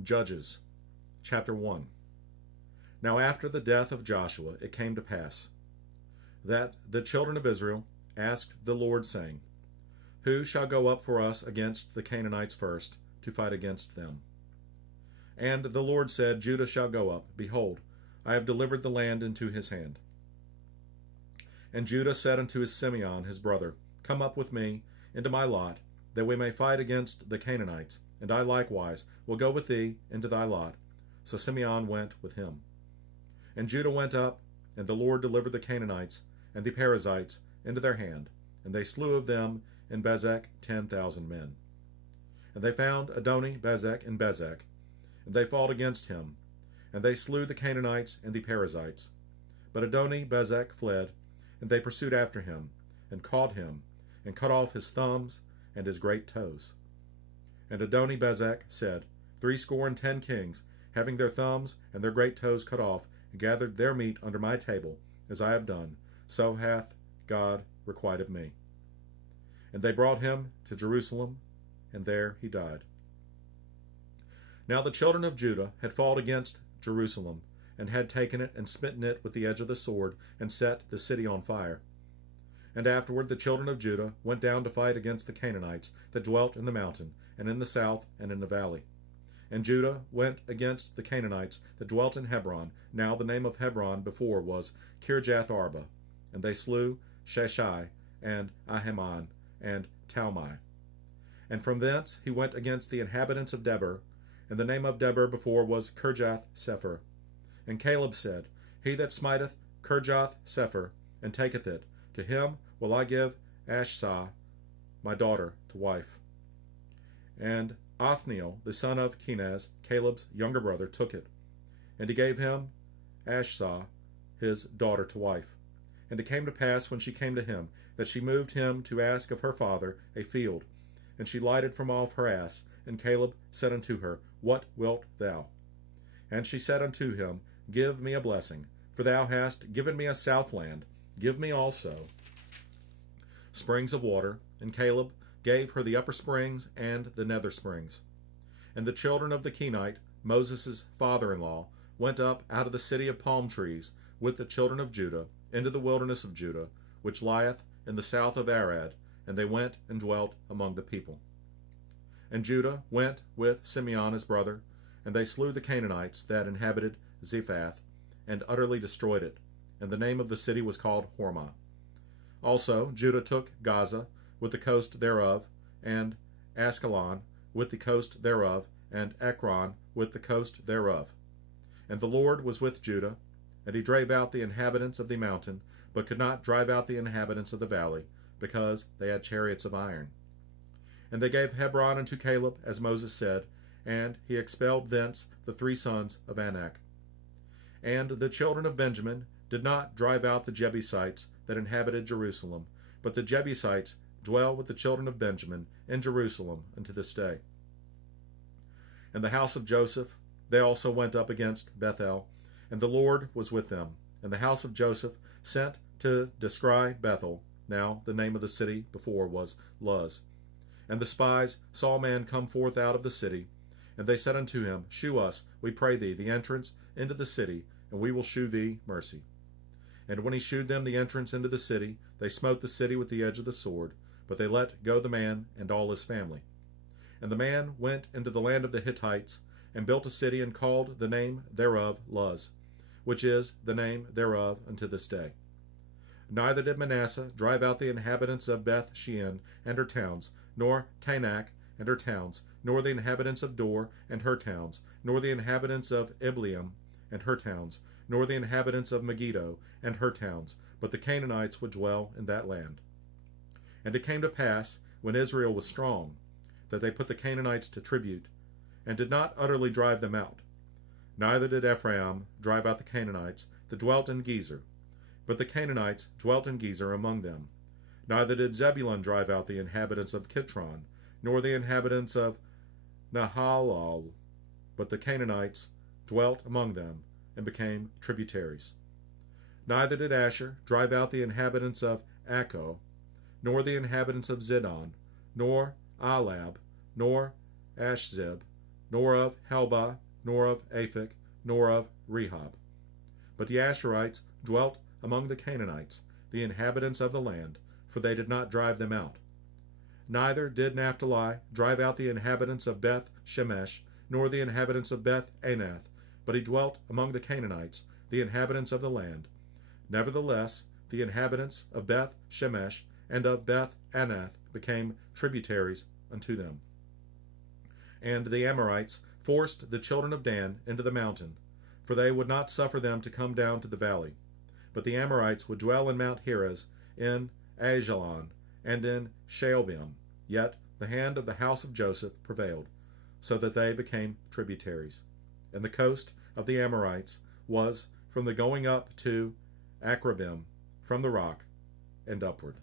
Judges chapter 1. Now after the death of Joshua it came to pass that the children of Israel asked the Lord, saying, Who shall go up for us against the Canaanites first, to fight against them? And the Lord said, Judah shall go up. Behold, I have delivered the land into his hand. And Judah said unto his Simeon his brother, Come up with me into my lot, that we may fight against the Canaanites, and I likewise will go with thee into thy lot. So Simeon went with him. And Judah went up, and the Lord delivered the Canaanites and the Perizzites into their hand, and they slew of them in Bezek 10,000 men. And they found Adoni-Bezek in Bezek, and they fought against him, and they slew the Canaanites and the Perizzites. But Adoni-Bezek fled, and they pursued after him, and caught him, and cut off his thumbs and his great toes. And Adoni-Bezek said, 70 kings, having their thumbs and their great toes cut off, gathered their meat under my table, as I have done, so hath God requited me. And they brought him to Jerusalem, and there he died. Now the children of Judah had fought against Jerusalem, and had taken it, and smitten it with the edge of the sword, and set the city on fire. And afterward the children of Judah went down to fight against the Canaanites that dwelt in the mountain, and in the south, and in the valley. And Judah went against the Canaanites that dwelt in Hebron. Now the name of Hebron before was Kirjath-arba. And they slew Sheshai, and Ahiman, and Talmai. And from thence he went against the inhabitants of Debir, and the name of Debir before was Kirjath-sepher. And Caleb said, He that smiteth Kirjath-sepher, and taketh it, to him will I give Ashsah, my daughter, to wife. And Othniel, the son of Kenaz, Caleb's younger brother, took it, and he gave him Ashsah, his daughter, to wife. And it came to pass, when she came to him, that she moved him to ask of her father a field. And she lighted from off her ass, and Caleb said unto her, What wilt thou? And she said unto him, Give me a blessing, for thou hast given me a south land. Give me also springs of water. And Caleb gave her the upper springs and the nether springs. And the children of the Kenite, Moses' father-in-law, went up out of the city of palm trees with the children of Judah into the wilderness of Judah, which lieth in the south of Arad, and they went and dwelt among the people. And Judah went with Simeon his brother, and they slew the Canaanites that inhabited Zephath, and utterly destroyed it, and the name of the city was called Hormah. Also Judah took Gaza with the coast thereof, and Askelon with the coast thereof, and Ekron with the coast thereof. And the Lord was with Judah, and he drave out the inhabitants of the mountain, but could not drive out the inhabitants of the valley, because they had chariots of iron. And they gave Hebron unto Caleb, as Moses said, and he expelled thence the 3 sons of Anak. And the children of Benjamin did not drive out the Jebusites that inhabited Jerusalem, but the Jebusites dwell with the children of Benjamin in Jerusalem unto this day. And the house of Joseph, they also went up against Bethel, and the Lord was with them. And the house of Joseph sent to descry Bethel. Now the name of the city before was Luz. And the spies saw a man come forth out of the city, and they said unto him, Shew us, we pray thee, the entrance into the city, and we will shew thee mercy. And when he shewed them the entrance into the city, they smote the city with the edge of the sword, but they let go the man and all his family. And the man went into the land of the Hittites, and built a city, and called the name thereof Luz, which is the name thereof unto this day. Neither did Manasseh drive out the inhabitants of Beth Shean and her towns, nor Tanakh and her towns, nor the inhabitants of Dor and her towns, nor the inhabitants of Ibleam and her towns, nor the inhabitants of Megiddo and her towns, but the Canaanites would dwell in that land. And it came to pass, when Israel was strong, that they put the Canaanites to tribute, and did not utterly drive them out. Neither did Ephraim drive out the Canaanites that dwelt in Gezer, but the Canaanites dwelt in Gezer among them. Neither did Zebulun drive out the inhabitants of Kitron, nor the inhabitants of Nahalal, but the Canaanites dwelt among them, and became tributaries. Neither did Asher drive out the inhabitants of Acco, nor the inhabitants of Zidon, nor Alab, nor Ashzib, nor of Helbah, nor of Aphek, nor of Rehob. But the Asherites dwelt among the Canaanites, the inhabitants of the land, for they did not drive them out. Neither did Naphtali drive out the inhabitants of Beth Shemesh, nor the inhabitants of Beth Anath, but he dwelt among the Canaanites, the inhabitants of the land. Nevertheless, the inhabitants of Beth Shemesh and of Beth Anath became tributaries unto them. And the Amorites forced the children of Dan into the mountain, for they would not suffer them to come down to the valley. But the Amorites would dwell in Mount Heres, in Ajalon, and in Shaalbim. Yet the hand of the house of Joseph prevailed, so that they became tributaries. And the coast of the Amorites was from the going up to Akrabim, from the rock, and upward.